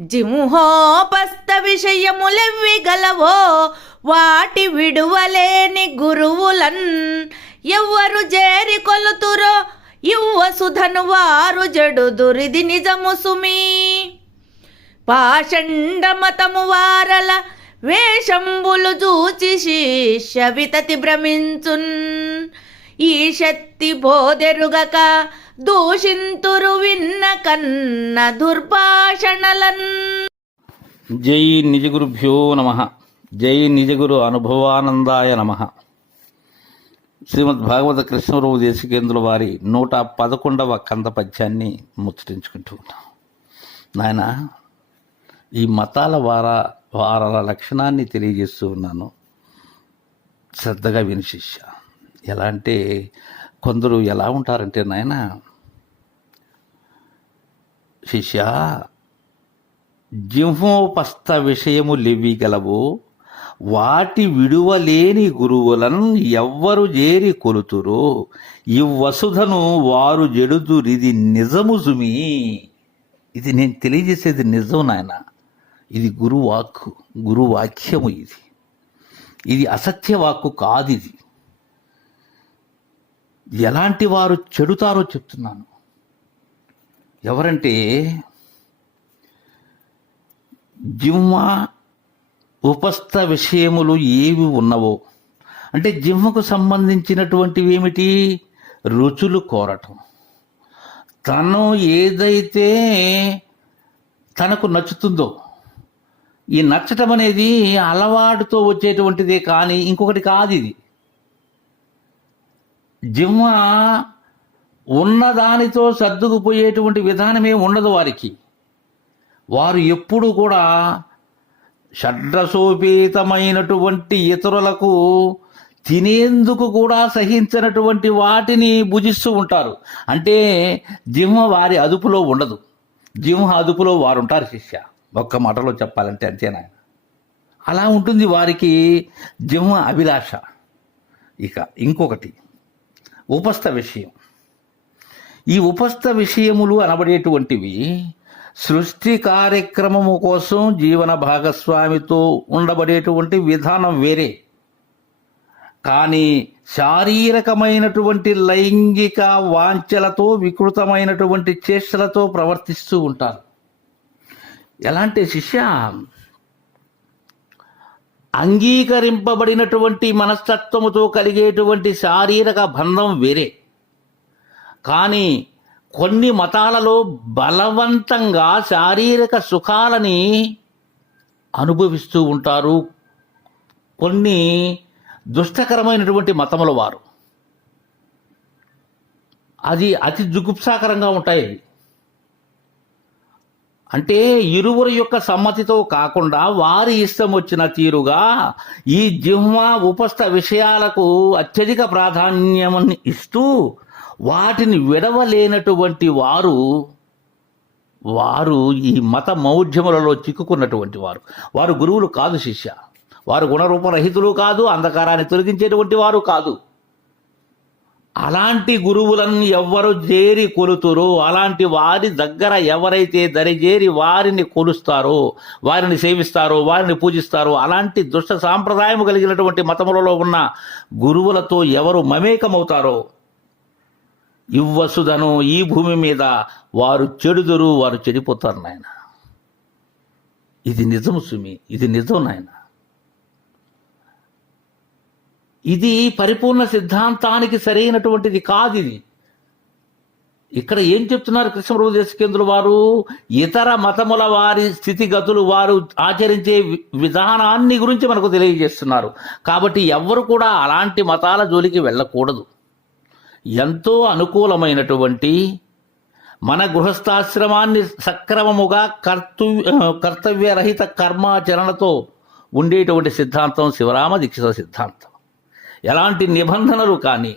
జింహోపస్థ విషయములెవ్వి గలవో వాటి విడువలేని గురువులన్ ఎవ్వరు జేరి కొలుతురో ఇవ్వ సుధను వారు జడు దురిది నిజము సుమీ. పాషండమతము వారల వేషంబులు చూచి శిష్య వితతి భ్రమించున్. ఈ శక్తి బోధెరుగక దూషింతురు విన్న కన్న దుర్భాషణలన్. జై నిజగురుభ్యో నమ. జై నిజగురు అనుభవానందాయ నమ. శ్రీమద్ భాగవత కృష్ణరావు దేశికేంద్రుల వారి నూట పదకొండవ కంద పద్యాన్ని ముచ్చటించుకుంటూ ఉన్నాం. నాయన ఈ మతాల వార వారాల లక్షణాన్ని తెలియజేస్తూ ఉన్నాను. శ్రద్ధగా వినిశిష్య. ఎలా అంటే కొందరు ఎలా ఉంటారంటే నాయన శిష్య జింహోపస్థ విషయము లెవ్విగలవు వాటి విడువలేని గురువులను ఎవ్వరు చేరి కొలుతురు. ఈ వసుధను వారు జడుదురిది నిజము సుమి ఇది నేను తెలియజేసేది నిజం నాయన. ఇది గురువాక్కు గురువాక్యము ఇది. ఇది అసత్యవాక్కు కాదు ఇది. ఎలాంటి వారు చెడుతారో చెప్తున్నాను. ఎవరంటే జిమ్మ ఉపస్థ విషయములు ఏవి ఉన్నవో అంటే జిమ్మకు సంబంధించినటువంటివి ఏమిటి? రుచులు కోరటం. తను ఏదైతే తనకు నచ్చుతుందో ఈ నచ్చటం అనేది అలవాటుతో వచ్చేటువంటిదే కానీ ఇంకొకటి కాదు ఇది. జిహ్మ ఉన్నదానితో సర్దుకుపోయేటువంటి విధానమే ఉండదు వారికి. వారు ఎప్పుడు కూడా షడ్రసోపేతమైనటువంటి ఇతరులకు తినేందుకు కూడా సహించినటువంటి వాటిని భుజిస్తూ ఉంటారు. అంటే జిహ్మ వారి అదుపులో ఉండదు. జింహ అదుపులో వారు ఉంటారు శిష్య. ఒక్క మాటలో చెప్పాలంటే అంతేనా అలా ఉంటుంది వారికి జిహ్మ అభిలాష. ఇక ఇంకొకటి. ఉపస్థ విషయం. ఈ ఉపస్థ విషయములు అనబడేటువంటివి సృష్టి కార్యక్రమము కోసం జీవన భాగస్వామితో ఉండబడేటువంటి విధానం వేరే. కానీ శారీరకమైనటువంటి లైంగిక వాంఛలతో వికృతమైనటువంటి చేష్టలతో ప్రవర్తిస్తూ ఉంటారు. ఎలాంటి శిష్య అంగీకరింపబడినటువంటి మనస్తత్వముతో కలిగేటువంటి శారీరక బంధం వేరే. కానీ కొన్ని మతాలలో బలవంతంగా శారీరక సుఖాలని అనుభవిస్తూ ఉంటారు కొన్ని దుష్టకరమైనటువంటి మతముల వారు. అది అతి జుగుప్సాకరంగా ఉంటాయి అంటే ఇరువురి యొక్క సమ్మతితో కాకుండా వారి ఇష్టం వచ్చిన తీరుగా ఈ జిహ్వ ఉపస్థ విషయాలకు అత్యధిక ప్రాధాన్యం ఇస్తూ వాటిని విడవలేనటువంటి వారు వారు ఈ మత మౌఢ్యములలో చిక్కుకున్నటువంటి వారు. వారు గురువులు కాదు శిష్య. వారు గుణరూపరహితులు కాదు అంధకారాన్ని తొలగించేటువంటి వారు కాదు. అలాంటి గురువులను ఎవ్వరు చేరి కొలుతురో. అలాంటి వారి దగ్గర ఎవరైతే దరిజేరి వారిని కొలుస్తారో వారిని సేవిస్తారో వారిని పూజిస్తారో అలాంటి దుష్ట సాంప్రదాయం కలిగినటువంటి మతములలో ఉన్న గురువులతో ఎవరు మమేకమవుతారో ఇవ్వసుదను ఈ భూమి మీద వారు చెడుదురు వారు చెడిపోతారు నాయన. ఇది నిజం సుమి ఇది నిజం నాయన. ఇది పరిపూర్ణ సిద్ధాంతానికి సరైనటువంటిది కాదు ఇది. ఇక్కడ ఏం చెప్తున్నారు కృష్ణప్రభు దేశకేంద్రుల వారు? ఇతర మతముల వారి స్థితిగతులు వారు ఆచరించే వి- విధానాన్ని గురించి మనకు తెలియజేస్తున్నారు. కాబట్టి ఎవ్వరు కూడా అలాంటి మతాల జోలికి వెళ్ళకూడదు. ఎంతో అనుకూలమైనటువంటి మన గృహస్థాశ్రమాన్ని సక్రమముగా కర్తు కర్తవ్యరహిత కర్మాచరణతో ఉండేటువంటి సిద్ధాంతం శివరామ దీక్షిత సిద్ధాంతం. ఎలాంటి నిబంధనలు కానీ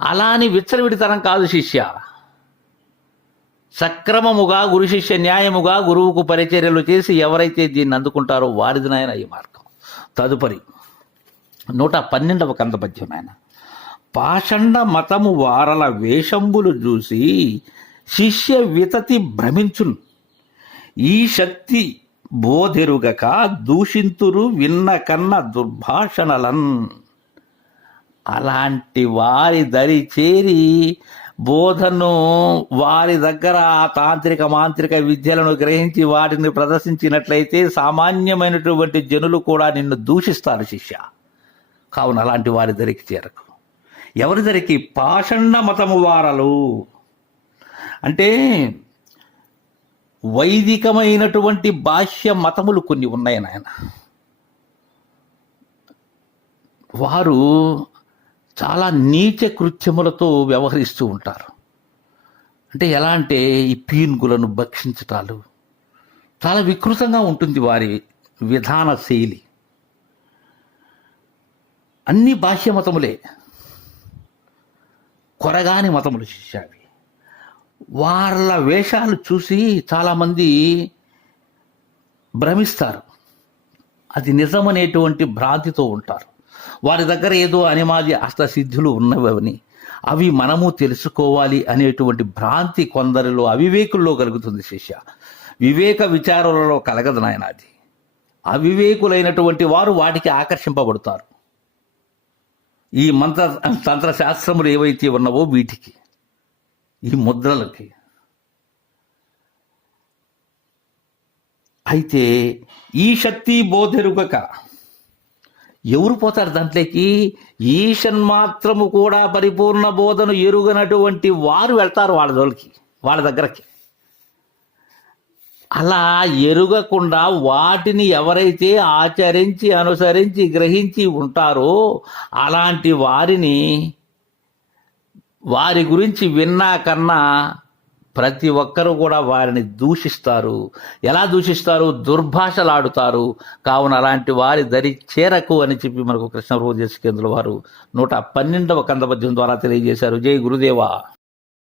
అలా అని విచ్చలవిడితనం కాదు శిష్య. సక్రమముగా గురు శిష్య న్యాయముగా గురువుకు పరిచర్యలు చేసి ఎవరైతే దీన్ని అందుకుంటారో వారిది నాయన ఈ మార్గం. తదుపరి నూట పన్నెండవ కంద పద్యం పాషండ మతము వారల వేషంబులు చూసి శిష్య వితతి భ్రమించును. ఈ శక్తి బోధెరుగక దూషింతురు విన్న కన్న దుర్భాషణలన్. అలాంటి వారి దరి చేరి బోధను వారి దగ్గర ఆ తాంత్రిక మాంత్రిక విద్యలను గ్రహించి వాటిని ప్రదర్శించినట్లయితే సామాన్యమైనటువంటి జనులు కూడా నిన్ను దూషిస్తారు శిష్య. కావున అలాంటి వారి దరికి చేరకు. ఎవరి దరికి? పాషండ మతము వారలు. అంటే వైదికమైనటువంటి భాష్య మతములు కొన్ని ఉన్నాయి నాయన. వారు చాలా నీచ కృత్యములతో వ్యవహరిస్తూ ఉంటారు. అంటే ఎలా అంటే ఈ పీన్గులను భక్షించటాలు. చాలా వికృతంగా ఉంటుంది వారి విధాన శైలి. అన్ని భాష్య మతములే. కొరగాని మతములు శిష్యావి వాళ్ళ వేషాలు చూసి చాలామంది భ్రమిస్తారు. అది నిజమనేటువంటి భ్రాంతితో ఉంటారు. వారి దగ్గర ఏదో అనిమాది అష్టసిద్ధులు ఉన్నవని. అవి మనము తెలుసుకోవాలి అనేటువంటి భ్రాంతి కొందరిలో అవివేకుల్లో కలుగుతుంది శిష్య. వివేక విచారాలలో కలగదు నాయన అది అవివేకులైనటువంటి వారు వాటికి ఆకర్షింపబడతారు. ఈ మంత్ర తంత్రశాస్త్రములు ఏవైతే ఉన్నవో వీటికి ఈ ముద్రలకి. అయితే ఈ శక్తి బోధెరుగక ఎవరు పోతారు దాంట్లోకి? ఈశన్ మాత్రము కూడా పరిపూర్ణ బోధను ఎరుగనటువంటి వారు వెళ్తారు వాళ్ళ జోలికి వాళ్ళ దగ్గరకి. అలా ఎరుగకుండా వాటిని ఎవరైతే ఆచరించి అనుసరించి గ్రహించి ఉంటారో అలాంటి వారిని వారి గురించి విన్నా కన్నా ప్రతి ఒక్కరూ కూడా వారిని దూషిస్తారు. ఎలా దూషిస్తారు? దుర్భాషలాడుతారు. కావున అలాంటి వారి దరి చేరకు అని చెప్పి మనకు కృష్ణ రోజేశ్కేంద్రుల వారు నూట పన్నెండవ కందపద్యం ద్వారా తెలియజేశారు. జై గురుదేవా.